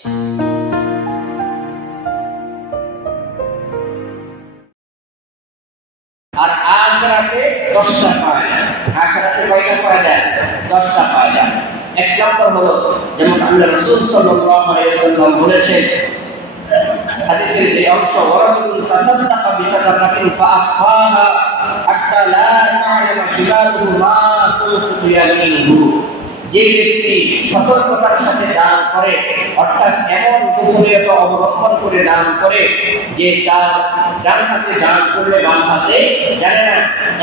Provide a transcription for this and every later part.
আর আখিরাতে 10টা ফায়দা। আখিরাতে কয়টা ফায়দা? 10টা ফায়দা। এক নম্বর হলো যেমন আল্লাহ রাসূল সাল্লাল্লাহু আলাইহি ওয়াসাল্লাম বলেছেন হাদিসের যে অংশ, ওয়ারাজুলুন তাসাদ্দাকা বিসাদাকাতিন ফাআখফাহা হাত্তা লা তা'লামা শিমালুহু মা তুনফিকু ইয়ামিনুহু। যে ব্যক্তি সতর্কতার সাথে দান করে, অর্থাৎ এমন গোপনীয়তা অবলম্বন করে দান করে যে তার ডান হাতে দান করলে বাম হাতে জানে না,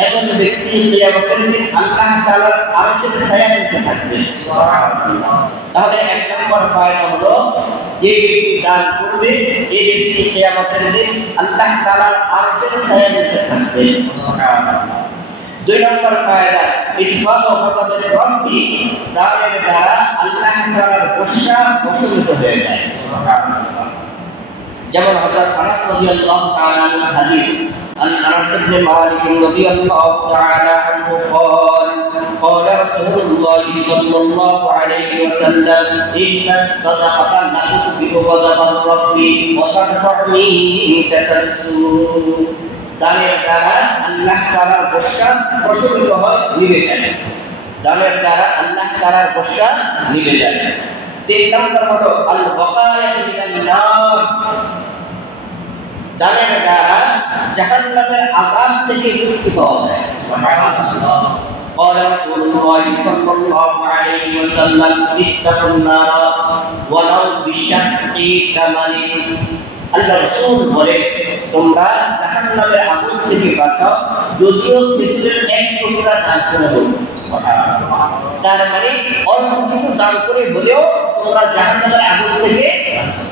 এমন ব্যক্তি কিয়ামতের দিন আল্লাহ তাআলার আরশের ছায়ার নিচে থাকবে। সুবহানাল্লাহ। তাহলে এক নম্বর ফায়দা হলো যে ব্যক্তি দান করবে এই ব্যক্তি কিয়ামতের দিন আল্লাহ তাআলার আরশের ছায়ার নিচে থাকবে। সুবহানাল্লাহ। দুই নম্বর ফায়দা, ইতফাউ গাদাবের রব্বি, দানের দ্বারা আল্লাহ তাআলার গোসা প্রশমিত হয়ে যায়। সুবহানাল্লাহ। যেমন হযরত আনাস রাদিয়াল্লাহু তাআলা আনহু হাদিস, আন আনাস ইবনে মালিক রাদিয়াল্লাহু তাআলা আনহু قال قال رسول الله صلى الله عليه وسلم إن الصدقة لا تطفئ غضب الرب وتدفع ميتة السوء। দানের দ্বারা আল্লাহ তাআলার গোসা প্রশমিত হয়, নিভে যায়। দানের দ্বারা আল্লাহ তাআলার গোসা নিভে যায়। তিন নম্বর হলো আল ওয়াকায়াতু মিনান নার, দানের দ্বারা জাহান্নামের আযাব থেকে মুক্তি পাওয়া যায়। সুবহানাল্লাহ। قال رسول الله صلى الله عليه وسلم اتقوا النار ولو بشق تمر। আল্লাহ রাসূল বলে তোমরা জাহান্নামের আগুন থেকে বাঁচাও যদিও খেজুরের এক টুকরা দান করে দাও। সুবহানাল্লাহ। তার মানে অল্প কিছু দান করে হলেও তোমরা জাহান্নামের আগুন থেকে বাঁচাও।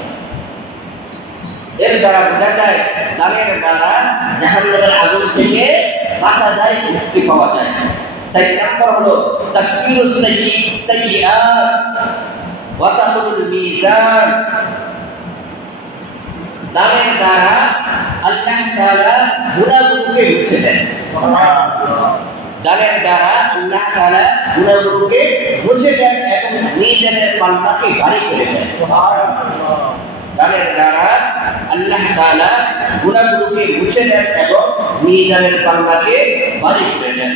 এর দ্বারা বোঝা যায় দানের দ্বারা জাহান্নামের আগুন থেকে বাঁচা যায়, মুক্তি পাওয়া যায়। চার নম্বর হলো তাকফিরুস সাইয়্যাত ওয়া তাকুলুল মিজান, দানের দ্বারা আল্লাহ তাআলা গুনাহগুলোকে মুছে দেন। সুবহানাল্লাহ। দানের দ্বারা আল্লাহ তাআলা গুনাহগুলোকে মুছে দেন এবং মিজানের পাল্লাকে ভারী করে দেন। সুবহানাল্লাহ। দানের দ্বারা আল্লাহ তাআলা গুনাহগুলোকে মুছে দেন এবং মিজানের পাল্লাকে ভারী করে দেন।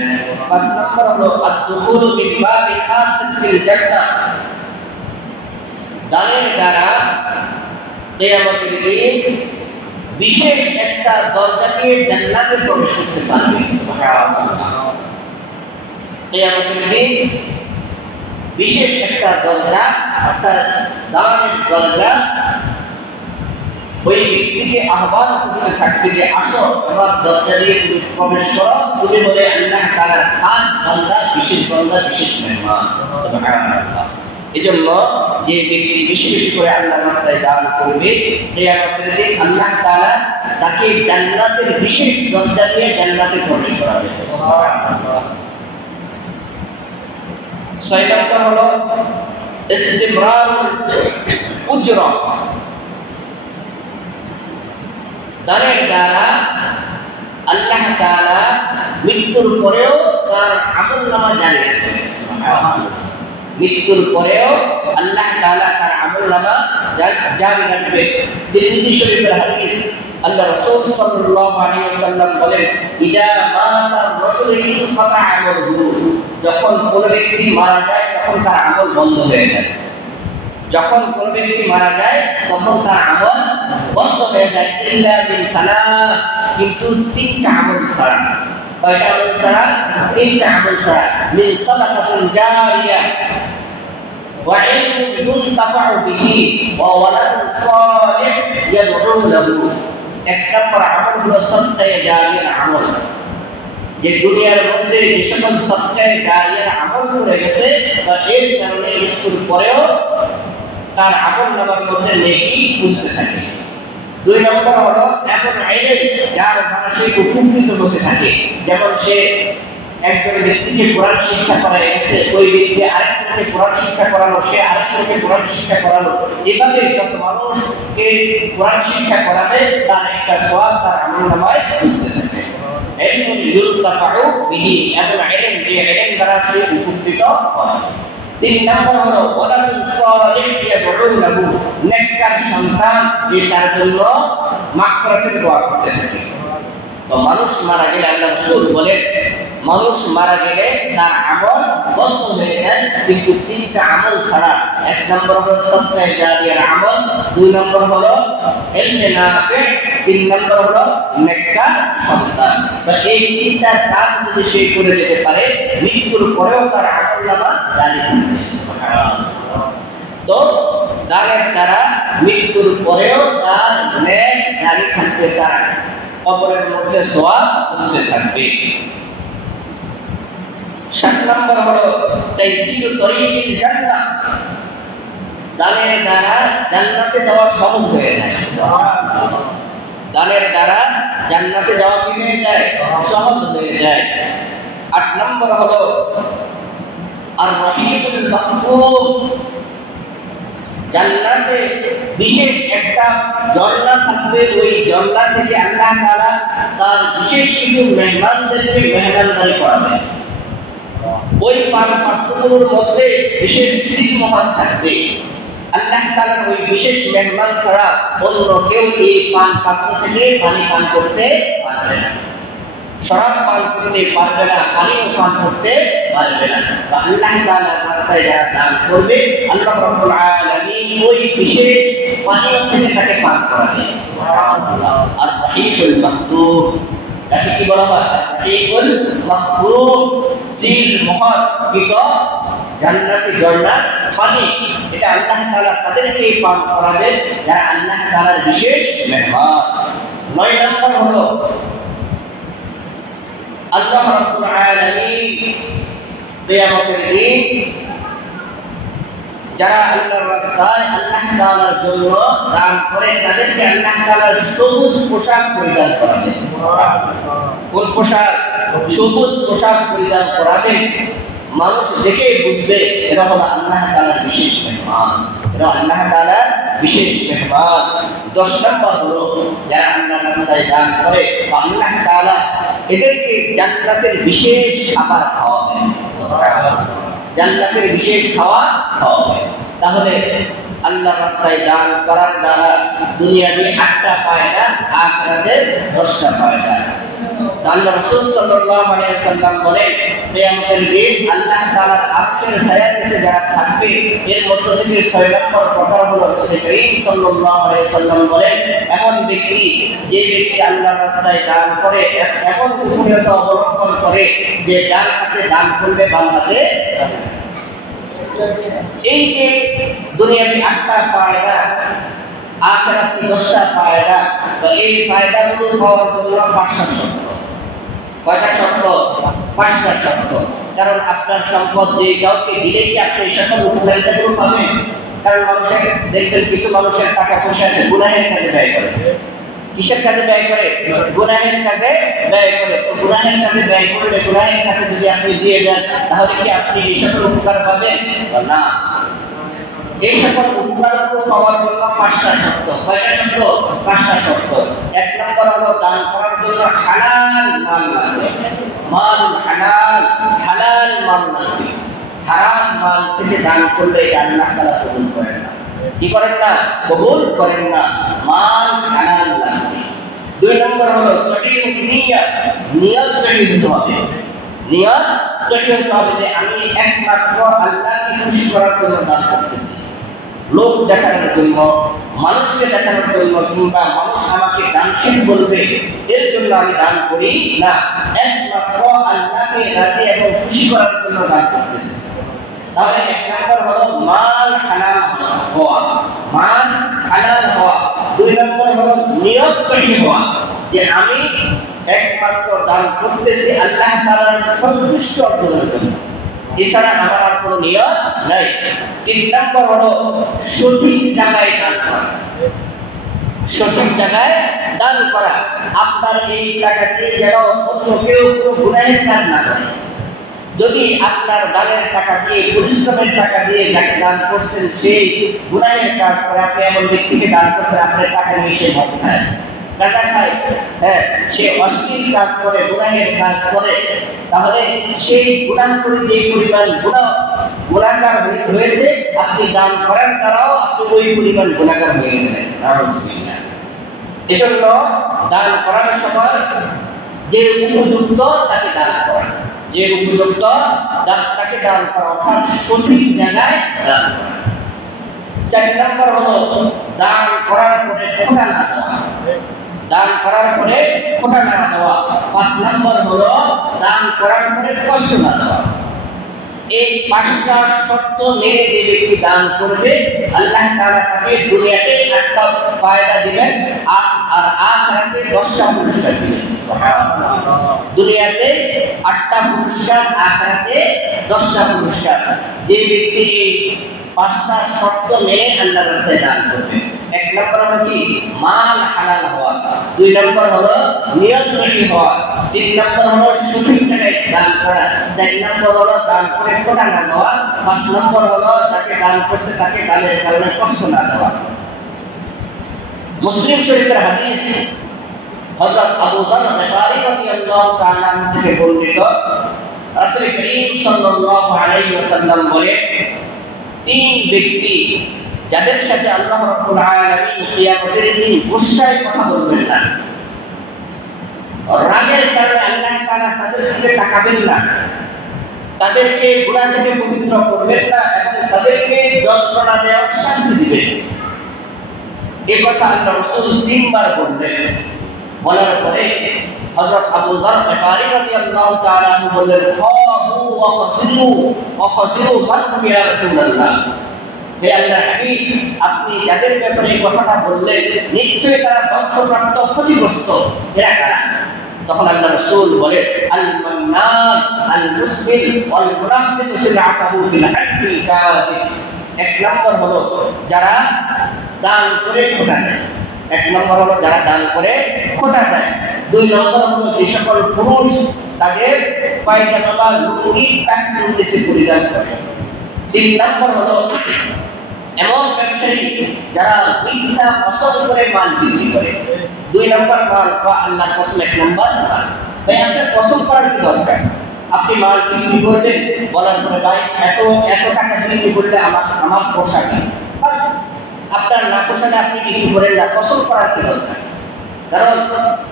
পাঁচ নম্বর হলো আদ-দুখুলু মিন বাবি খাসিন ফিল জান্নাহ, দানের দ্বারা কিয়ামতের দিন বিশেষ একটা দরজা দিয়ে জান্নাতে প্রবেশ করতে পারবে। সুবহানাল্লাহ। কিয়ামতের দিন বিশেষ একটা দরজা, অর্থাৎ দানের দরজা, ওই ব্যক্তিকে আহ্বান করতে থাকবে যে আসো আমার দরজা দিয়ে তুমি প্রবেশ করো, তুমি বলে আল্লাহ তাআলার খাস বান্দা, বিশেষ বান্দা, বিশেষ মেহমান। সুবহানাল্লাহ। এজন্য যে ব্যক্তি বেশি বেশি করে আল্লাহর রাস্তায় দান করবে কিয়ামতের দিন আল্লাহ তাআলা তাকে জান্নাতের বিশেষ দরজা দিয়ে জান্নাতে প্রবেশ করাবে। সুবহানাল্লাহ। ছয় নম্বর হলো ইস্তিমরারুল উজরা, দানের দ্বারা আল্লাহ তাআলা মৃত্যুর পরেও তার আমলনামা জারি রাখবেন। সুবহানাল্লাহ। মৃত্যুর পরেও আল্লাহ তাআলা তার আমলনামা জারি রাখবে। তিরমিজি শরীফের হাদিস, আল্লাহ রাসূল সাল্লাল্লাহু আলাইহি ওয়াসাল্লাম বলেন ইদা মাতা রাজুলু ইনকাতা আমলুহু, যখন কোন ব্যক্তি মারা যায় তখন তার আমল বন্ধ হয়ে যায়। যখন কোন ব্যক্তি মারা যায় তখন তার আমল বন্ধ হয়ে যায়। ইল্লা বিল সালাহ, কিন্তু তিনটা আমল ছাড়া। কয়টা আমল ছাড়া? তিনটা আমল ছাড়া। মিন সাদাকাতিন জারিয়া ওয়া ইলমুন ইউনতাফাউ বিহি ওয়া ওয়ালাদুন সালিহ ইয়াদউ লাহু। এক নম্বর আমল হলো সাদকায়ে জারিয়ার আমল, যে দুনিয়ার মধ্যে যে সকল সাদকায়ে জারিয়ার আমল করে গেছে বা এর কারণে মৃত্যুর পরেও তার আমলনামার মধ্যে নেকি বুঝতে থাকে। দুই নম্বর হলো এমন ইলম যার দ্বারা সে উপকৃত হতে থাকে, যেমন সে একজন ব্যক্তিকে কোরআন শিক্ষা করায় গেছে, ওই ব্যক্তি আরেকজনকে কোরআন শিক্ষা করালো, সে আরেকজনকে কোরআন শিক্ষা করালো, এভাবে যত মানুষকে কোরআন শিক্ষা করাবে তার একটা সওয়াব তার আমলনামায় বুঝতে থাকে। ইলমুন ইউনতাফাউ বিহি, এমন ইলম যে ইলম দ্বারা সে উপকৃত হয়। তিন নম্বর হলো ওয়ালাদুন সালিহ ইয়াদউ লাহু, নেককার সন্তান যে তার জন্য মাগফিরাতের দোয়া করতে থাকে। তো মানুষ মারা গেলে আল্লাহ রাসূল বলেন মানুষ মারা গেলে তার আমল বন্ধ হয়ে যায়, কিন্তু তিনটা আমল ছাড়া, এক নম্বর হলো সাদকায়ে জারিয়ার আমল, দুই নম্বর হলো ইলমে নাফি, তিন নম্বর হলো নেককার সন্তান। তো এই তিনটা কাজ যদি সে করে যেতে পারে মৃত্যুর পরেও তার আমলনামা জারি থাকবে। সুবহানাল্লাহ। তো দানের দ্বারা মৃত্যুর পরেও তার নেক জারি থাকবে, তার কবরের মধ্যে সওয়াব আসতে থাকবে। 7 নম্বর হলো তাইসিরু তরিকিল জান্নাহ, দানের দ্বারা জান্নাতে যাওয়া সহজ হয়ে যায়। সুবহানাল্লাহ। দানের দ্বারা জান্নাতে যাওয়া কি হয়ে যায়? সহজ হয়ে যায়। 8 নম্বর হলো আর রহিমুল মাহবুব, জান্নাতে বিশেষ একটা ঝর্ণা থাকবে, ওই ঝর্ণা থেকে আল্লাহ তাআলা তার বিশেষ কিছু মেহমানদেরকে মেহমানদারি করাবেন। ওই পান পাত্রগুলোর মধ্যে বিশেষ শ্রীমোহন থাকবে। আল্লাহ তাআলার ওই বিশেষ মেহমান ছাড়া অন্য কেউ এই পান পাত্র থেকে পানি পান করতে পারবে না, শরাব পান করতে পারবে না, পানিও পান করতে পারবে না। আল্লাহ তাআলার রাস্তায় যারা দান করবে আল্লাহ রাব্বুল আলামিন ওই বিশেষ পানীয় থেকে তাকে পান করাবে। সুবহানাল্লাহ। আর রহিমুল মাহবুব, তাকে কি বলা হয়? রহিমুল মাহবুব, সিল মোহর কিত জান্নাতি ঝর্ণার পানি, এটা আল্লাহ তাআলা তাদেরকে পান করাবেন যারা আল্লাহ তাআলার বিশেষ মেহমান। 9 নম্বর হলো আল্লাহ রাব্বুল আলামিন কিয়ামতের দিন যারা আল্লাহর রাস্তায় আল্লাহ তাআলার জন্য দান করে তাদেরকে আল্লাহ তাআলার সবুজ পোশাক পরিধান করাবেন। কোন পোশাক? সবুজ পোশাক পরিধান করাবেন। মানুষ দেখে বুঝবে এরা হলো আল্লাহ তাআলার বিশেষ মেহমান, এরা আল্লাহ তাআলার বিশেষ মেহমান। 10 নম্বর হলো যারা আল্লাহর রাস্তায় দান করে আল্লাহ তাআলা এদেরকে জান্নাতের বিশেষ খাবার খাওয়াবেন। জান্নাতের বিশেষ খাওয়া খাওয়াবেন। তাহলে আল্লাহর রাস্তায় দান করার দ্বারা দুনিয়াবি 8টা ফায়দা, আখিরাতের 10টা ফায়দা। আল্লাহ রাসূল সাল্লাল্লাহু আলাইহি ওয়াসাল্লাম বলেন কিয়ামতের দিন আল্লাহ তাআলার আরশের ছায়ার নিচে যারা থাকবে এর মধ্য থেকে 6 নম্বর প্রকার হলো রাসূল করিম সাল্লাল্লাহু আলাইহি ওয়াসাল্লাম বলেন এমন ব্যক্তি যে ব্যক্তি আল্লাহর রাস্তায় দান করে, এমন গোপনীয়তা অবলম্বন করে যে ডান হাতে দান করলে বাম হাতে। এই যে দুনিয়াবি 8টা ফায়দা, আখিরাতে 10টা ফায়দা, তো এই ফায়দাগুলো পাওয়ার জন্য 5টা শর্ত। কয়টা শর্ত? 5টা শর্ত। কারণ আপনার সম্পদ যে কাউকে দিলে কি আপনি সকল উপকারিতাগুলো পাবেন? কারণ মানুষের দেখবেন কিছু মানুষের টাকা পয়সা আছে গুনাহের কাজে ব্যয় করে। কিসের কাজে ব্যয় করে? গুনাহের কাজে ব্যয় করে। তো গুনাহের কাজে ব্যয় করলে গুনাহের কাছে যদি আপনি দিয়ে দেন তাহলে কি আপনি এই সকল উপকার পাবেন? না। এই সকল উপকারগুলো পাওয়ার জন্য 5টা শর্ত। কয়টা শর্ত? 5টা শর্ত। 1 নম্বর হলো দান করার জন্য হালাল মাল লাগবে। মাল হালাল, হালাল মাল লাগবে। হারাম মাল থেকে দান করলে আল্লাহ তাআলা কবুল করেন না। কি করেন না? কবুল করেন না। মাল হালাল লাগবে। 2 নম্বর হলো সহিহুন নিয়াত, নিয়ত সহিহ হতে হবে। নিয়ত সহিহ হতে হবে যে আমি একমাত্র আল্লাহকে খুশি করার জন্য দান করতেছি, লোক দেখানোর জন্য, মানুষকে দেখানোর জন্য, কিংবা মানুষ আমাকে দানশীল বলবে এর জন্য আমি দান করি না। একমাত্র আল্লাহকে রাজি এবং খুশি করার জন্য দান করতেছি। তাহলে 1 নম্বর হলো মাল হালাল হওয়া, মাল হালাল হওয়া। 2 নম্বর হলো নিয়ত সহিহ হওয়া যে আমি একমাত্র দান করতেছি আল্লাহ তাআলার সন্তুষ্টি অর্জনের জন্য, এছাড়া আমার আর কোনো নিয়ত নাই। 3 নম্বর হলো সঠিক জায়গায় দান করা। সঠিক জায়গায় দান করা। আপনার এই টাকা দিয়ে যেন অন্য কেউ কোনো গুনাহের কাজ না করে। যদি আপনার দানের টাকা দিয়ে, পরিশ্রমের টাকা দিয়ে যাকে দান করছেন সেই গুনাহের কাজ করে, আপনি এমন ব্যক্তিকে দান করছেন আপনার টাকা নিয়ে সে মদ খায়, গাঁজা খায়, হ্যাঁ, সে অশ্লীল কাজ করে, গুনাহের কাজ করে, তাহলে সেই গুনাহ করে যে পরিমাণ গুনাহগার হয়েছে, আপনি দান করার দ্বারাও আপনি ওই পরিমাণ গুনাহগার হয়ে গেলেন। এজন্য দান করার সময় যে উপযুক্ত তাকে দান করা, যে উপযুক্ত তাকে দান করা, অর্থাৎ সঠিক জায়গায় দান করা। 4 নম্বর হলো দান করার পরে খোটা না দেওয়া, দান করার পরে খোটা না দেওয়া। 5 নম্বর হলো দান করার পরে কষ্ট না দেওয়া। এই 5টা শর্ত মেনে যে ব্যক্তি দান করবে, আল্লাহ তাআলা তাকে দুনিয়াতে 8টা ফায়দা দিবেন আর আখিরাতে 10টা পুরস্কার দিবেন। সুবহানাল্লাহ। দুনিয়াতে 8টা পুরস্কার, আখিরাতে 10টা পুরস্কার। যে ব্যক্তি এই 5টা শর্ত মেনে আল্লাহর রাস্তায় দান করবে। 1 নম্বর হলো কি? মাল হালাল হওয়া। 2 নম্বর হলো নিয়ত সঠিক হওয়া। 3 নম্বর হলো সঠিক জায়গায় দান করা। 4 নম্বর হলো দান করে খোটা না দেওয়া। 5 নম্বর হলো যাকে দান করছে তাকে দানের কারণে কষ্ট না দেওয়া। মুসলিম শরীফের হাদিস হযরত আবু যর গিফারী রাদিয়াল্লাহু তাআলা আনহু থেকে বর্ণিত, রাসূল করিম সাল্লাল্লাহু আলাইহি ওয়াসাল্লাম বলেন, 3 ব্যক্তি যাদের সাথে আল্লাহ রাব্বুল আলামিন কিয়ামতের দিন গুসায় কথা বলবেন না, রাগের কারণে আল্লাহ তাআলা তাদের দিকে তাকাবেন না, তাদেরকে গুনাহ থেকে পবিত্র করবেন না এবং তাদেরকে যন্ত্রণা দেওয়ার শাস্তি দিবেন। এই কথা আল্লাহ রাসূল 3 বার বললেন। বলার পরে হযরত আবু যর গিফারী রাদিয়াল্লাহু তাআলা আনহু বললেন, খাবু ওয়া খাসিরু মান ইয়া রাসূলুল্লাহ। হে আল্লাহর হাবিব, আপনি যাদের ব্যাপারে এই কথাটা বললেন, নিশ্চয়ই তারা ধ্বংসপ্রাপ্ত, ক্ষতিগ্রস্ত। এরা কারা? তখন আল্লাহ রাসূল বলেন, আল মান্নান আল মুসবিল ওয়াল মুনাফিকু সিলআতাহু বিল হাক্কি কাযিব। 1 নম্বর হলো যারা দান করে খোটা দেয়। 1 নম্বর হলো যারা দান করে খোটা দেয়। 2 নম্বর হলো যে সকল পুরুষ তাদের পায়জামা বা লুঙ্গি টাকনুর নিচে পরিধান করে। 3 নম্বর হলো এমন ব্যবসায়ী যারা মিথ্যা কসম করে মাল বিক্রি করে। 2 নম্বর মাল বা আল্লাহর কসম 1 নম্বর মাল। ভাই আপনার কসম করার কি দরকার? আপনি মাল বিক্রি করবেন, বলার পরে ভাই এত টাকা বিক্রি করলে আমার পোষাবে, বাস আপনার না পোষালে আপনি বিক্রি করেন না, কসম করার কি দরকার? কারণ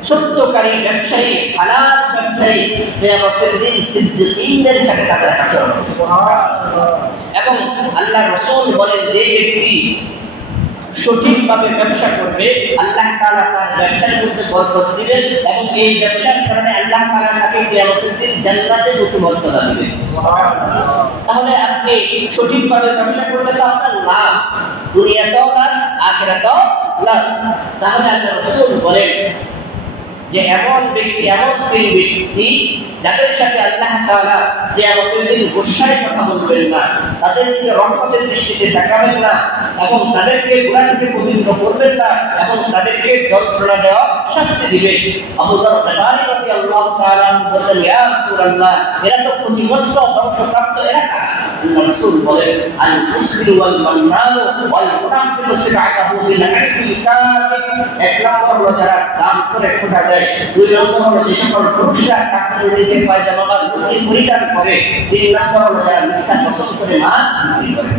সত্যকারী ব্যবসায়ী, হালাল ব্যবসায়ী কিয়ামতের দিন সিদ্দিকীনদের সাথে তাদের হাসর হবে। সুবহানাল্লাহ। এবং আল্লাহ রাসূল বলেন, যে ব্যক্তি সঠিকভাবে ব্যবসা করবে, আল্লাহ তাআলা তার ব্যবসার মধ্যে বরকত দিবেন এবং এই ব্যবসার কারণে আল্লাহ তাআলা তাকে কিয়ামতের দিন জান্নাতে উঁচু মর্যাদা দিবেন। সুবহানাল্লাহ। তাহলে আপনি সঠিকভাবে ব্যবসা করলে তো আপনার লাভ, দুনিয়াতেও লাভ, আখিরাতেও লাভ। তাহলে আল্লাহ রাসূল বলেন যে এমন 3 ব্যক্তি যাদের সাথে আল্লাহ তাআলা কিয়ামতের দিন গুসায় কথা বলবেন না, তাদের দিকে রহমতের দৃষ্টিতে তাকাবেন না এবং তাদেরকে গুনাহ থেকে পবিত্র করবেন না এবং তাদেরকে যন্ত্রণা দেওয়া শাস্তি দিবেন। আবু যর গিফারী রাদিয়াল্লাহু তাআলা আনহু বললেন, ইয়া রাসূলুল্লাহ, এরা তো ক্ষতিগ্রস্ত, ধ্বংসপ্রাপ্ত। এরা কারা? আল্লাহ রাসূল বলেন, আল মুসবিল ওয়াল মান্নান ওয়াল মুনাফিকু সিলআতাহু বিল হাক্কি কাযিব। 1 নম্বর হলো যারা দান করে খোটা দেয়। 2 নম্বর হলো যে সকল পুরুষরা টাকনুর নিচে পায়জামা বা লুঙ্গি পরিধান করে। 3 নম্বর হলো যারা মিথ্যা কসম করে মাল বিক্রি করে।